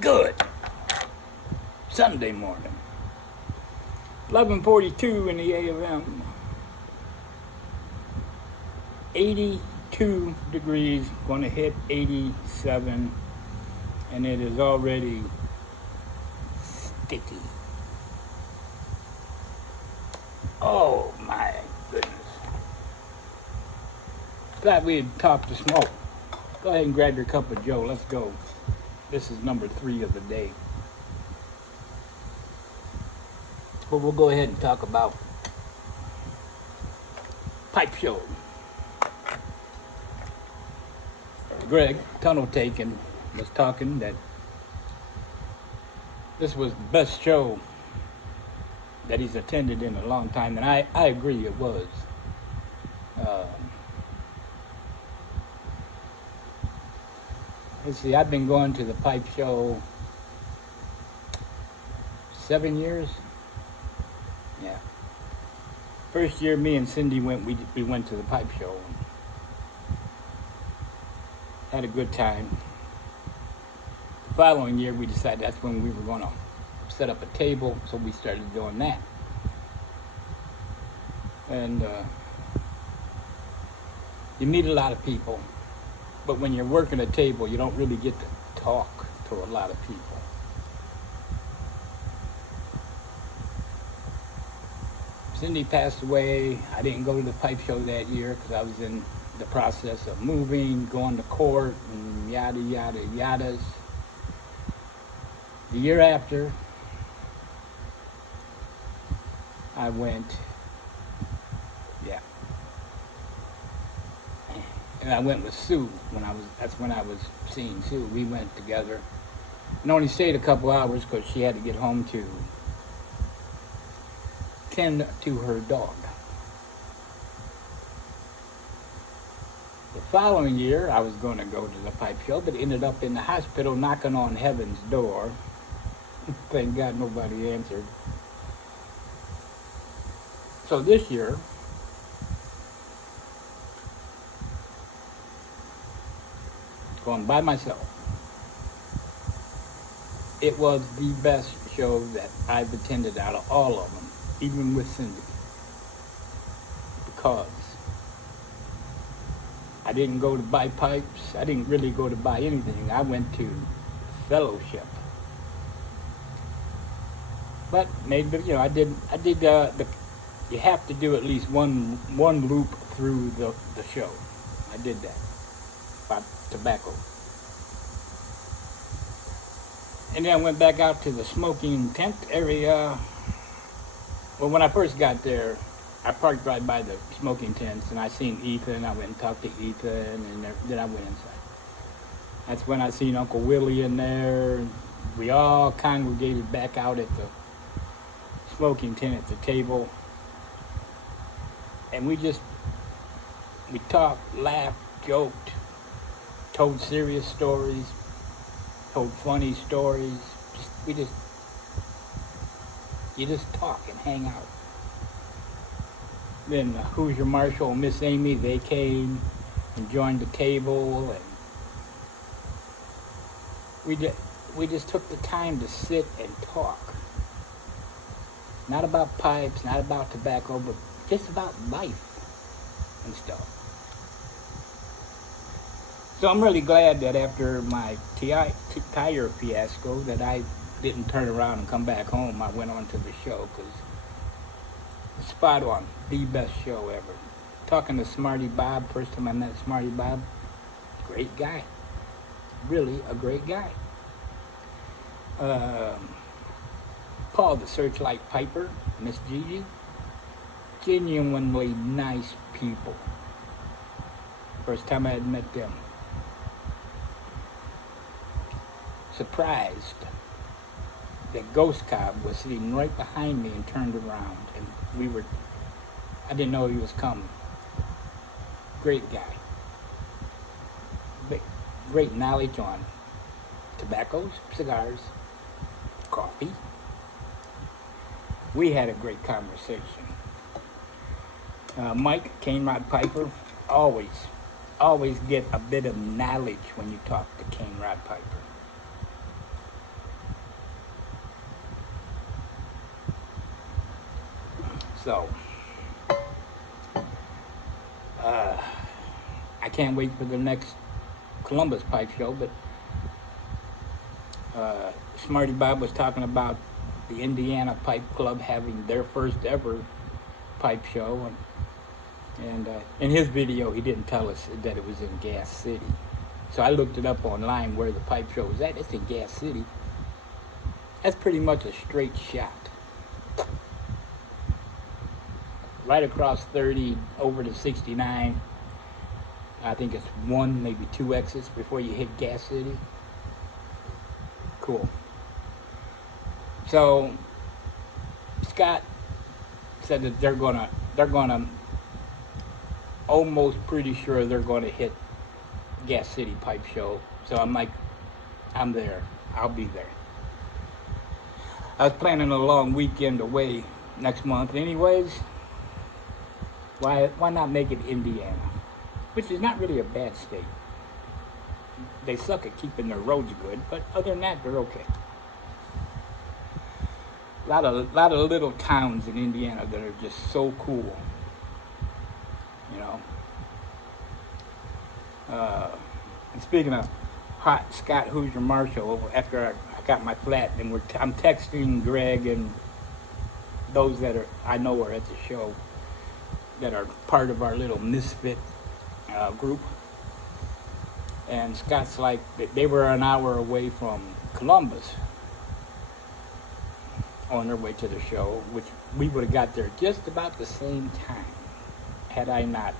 Good. Sunday morning. 11:42 in the AM. 82 degrees, going to hit 87, and it is already sticky. Oh my goodness. Glad we had talked to smoke. Go ahead and grab your cup of Joe. Let's go. This is number 3 of the day. But we'll go ahead and talk about pipe show. Greg, Tunnel Taken, was talking that this was the best show that he's attended in a long time, and I agree it was. Let's see, I've been going to the pipe show 7 years. Yeah. First year me and Cindy went, we went to the pipe show. Had a good time. The following year we decided that's when we were going to set up a table, so we started doing that. And you meet a lot of people, but when you're working a table, you don't really get to talk to a lot of people. Cindy passed away. I didn't go to the pipe show that year because I was in the process of moving, going to court, and yada, yada, yadas. The year after, I went, yeah. And I went with Sue that's when I was seeing Sue. We went together and only stayed a couple hours because she had to get home to tend to her dog. The following year, I was going to go to the pipe show, but ended up in the hospital knocking on heaven's door. Thank God nobody answered. So this year, going by myself. It was the best show that I've attended out of all of them, even with Cindy, because I didn't go to buy pipes. I didn't really go to buy anything. I went to fellowship. But maybe, I did you have to do at least one loop through the show. I did that. About tobacco. And then I went back out to the smoking tent area. Well, when I first got there, I parked right by the smoking tents, and I seen Ethan. I went and talked to Ethan, and then I went inside. That's when I seen Uncle Willie in there. We all congregated back out at the smoking tent at the table, and we talked, laughed, joked, told serious stories, told funny stories. You just talk and hang out. Then Who's Your Marshal and Miss Amy, they came and joined the table, and we just took the time to sit and talk. Not about pipes, not about tobacco, but just about life and stuff. So I'm really glad that after my tire fiasco that I didn't turn around and come back home. I went on to the show because it's spot on, the best show ever. Talking to Smarty Bob, first time I met Smarty Bob, great guy. Really a great guy. Paul the Searchlight Piper, Miss Gigi, genuinely nice people. First time I had met them. Surprised that Ghost Cobb was sitting right behind me and turned around, and I didn't know he was coming. Great guy. Great knowledge on tobaccos, cigars, coffee. We had a great conversation. Mike, Cane Rod Piper, always get a bit of knowledge when you talk to Cane Rod Piper. So, I can't wait for the next Columbus pipe show, but Smarty Bob was talking about the Indiana Pipe Club having their first ever pipe show, and in his video he didn't tell us that it was in Gas City. So I looked it up online where the pipe show was at. It's in Gas City. That's pretty much a straight shot. Right across 30 over to 69. I think it's one, maybe two exits before you hit Gas City. Cool. So Scott said that they're gonna almost pretty sure they're gonna hit Gas City pipe show. So I'm like, I'm there. I'll be there. I was planning a long weekend away next month anyways. Why not make it Indiana? Which is not really a bad state. They suck at keeping their roads good, but other than that, they're okay. A lot of little towns in Indiana that are just so cool, you know. And speaking of hot Scott Hoosier Marshall, after I got my flat, and I'm texting Greg and those that I know are at the show that are part of our little misfit group. And Scott's like, they were an hour away from Columbus on their way to the show, which we would have got there just about the same time had I not.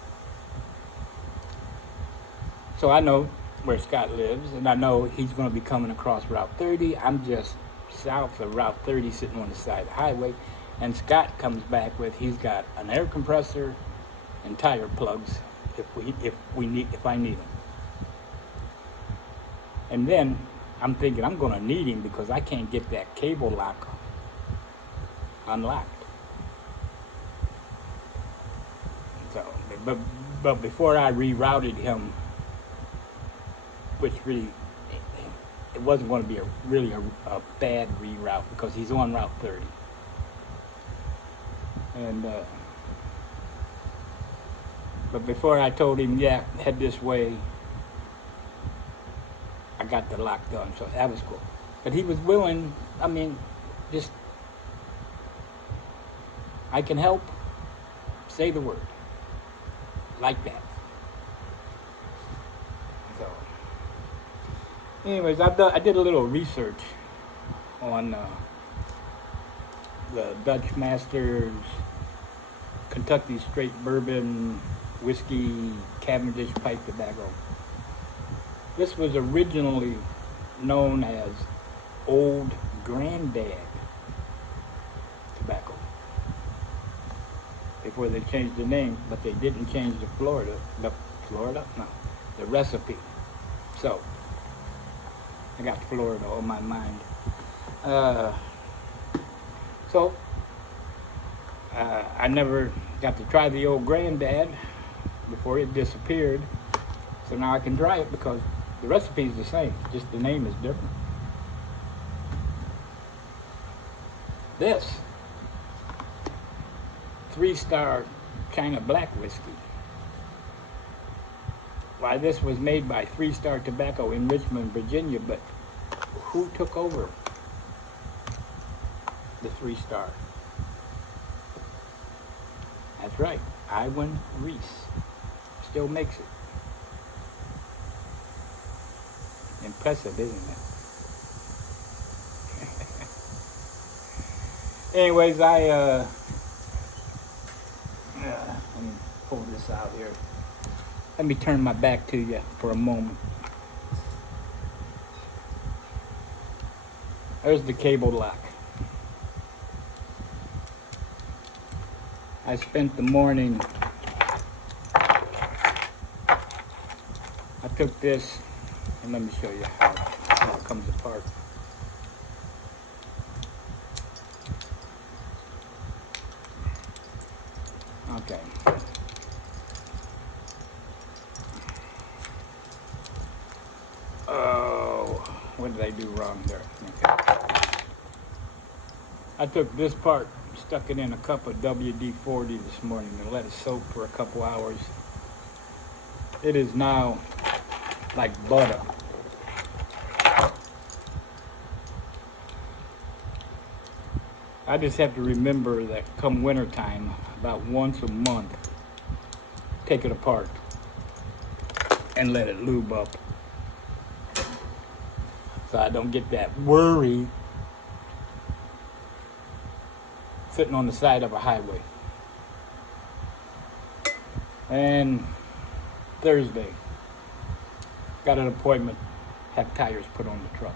So I know where Scott lives, and I know he's going to be coming across Route 30. I'm just south of Route 30 sitting on the side of the highway, and Scott comes back with, he's got an air compressor and tire plugs if I need them. And then I'm thinking I'm going to need him because I can't get that cable lock unlocked. So, but before I rerouted him, which really, it wasn't going to be a bad reroute because he's on Route 30. And but before I told him, yeah, head this way, I got the lock done, so that was cool. But he was willing, I mean, just, I can help, say the word, like that. So, anyways, I did a little research on the Dutch Masters, Kentucky Straight Bourbon, Whiskey, Cavendish Pipe Tobacco. This was originally known as Old Granddad Tobacco before they changed the name, but they didn't change the recipe. So I got Florida on my mind. I never got to try the Old Granddad before it disappeared, so now I can try it because the recipe is the same, just the name is different. This 3-star China Black whiskey. Why, this was made by 3-Star Tobacco in Richmond, Virginia, but who took over the 3-Star? That's right, Iwan Reese still makes it. Impressive, isn't it? Anyways, let me pull this out here. Let me turn my back to you for a moment. There's the cable lock. I spent the morning, I took this, and let me show you how it comes apart. Okay. Oh, what did I do wrong there? Okay. I took this part Stuck it in a cup of WD-40 this morning and let it soak for a couple hours. It is now like butter. I just have to remember that come wintertime, about once a month, take it apart and let it lube up. So I don't get that worry sitting on the side of a highway. And Thursday, got an appointment, have tires put on the truck.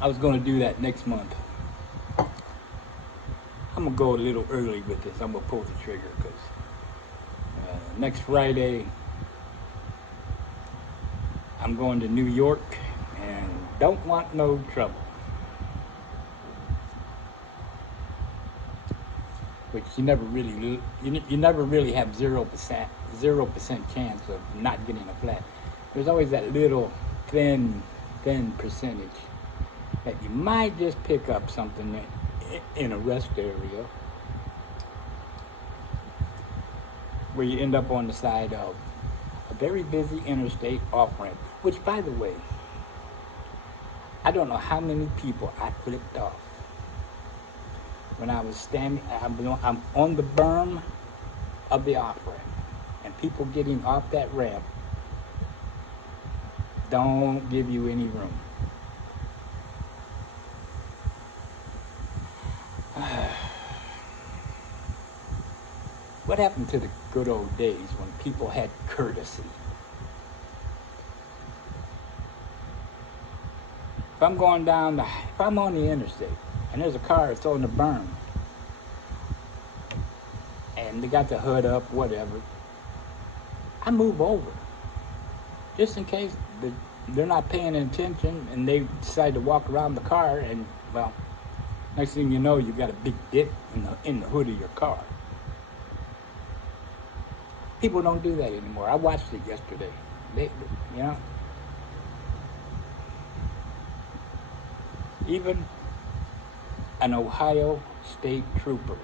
I was going to do that next month. I'm going to go a little early with this. I'm going to pull the trigger because next Friday, I'm going to New York and don't want no trouble. Which you never really have 0% chance of not getting a flat. There's always that little thin percentage that you might just pick up something in a rest area where you end up on the side of a very busy interstate off-ramp, which, by the way, I don't know how many people I flipped off when I was standing. I'm on the berm of the off-ramp, and people getting off that ramp don't give you any room. What happened to the good old days when people had courtesy? If I'm on the interstate and there's a car that's on the berm and they got the hood up, whatever, I move over just in case they're not paying attention and they decide to walk around the car, and well, next thing you know, you got a big dip in the hood of your car. People don't do that anymore. I watched it yesterday. Even an Ohio State trooper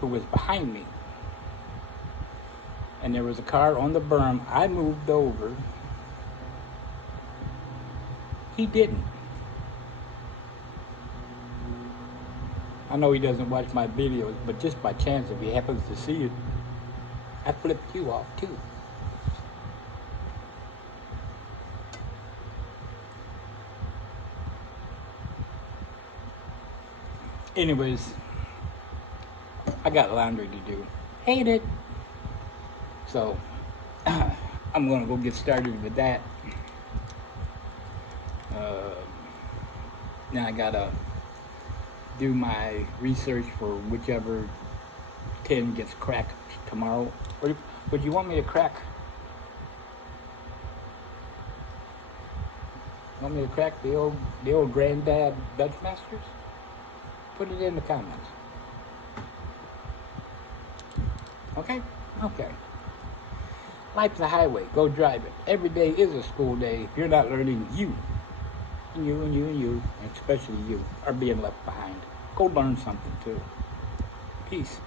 who was behind me, and there was a car on the berm, I moved over. He didn't. I know he doesn't watch my videos, but just by chance, if he happens to see it, I flipped you off too. Anyways, I got laundry to do. Hate it. So, I'm going to go get started with that. Now I got to do my research for whichever tin gets cracked tomorrow. Or would you want me to crack? Want me to crack the old granddad Dutch Masters? Put it in the comments. Okay? Okay. Life's a highway. Go drive it. Every day is a school day. If you're not learning, you, and especially you, are being left behind. Go learn something too. Peace.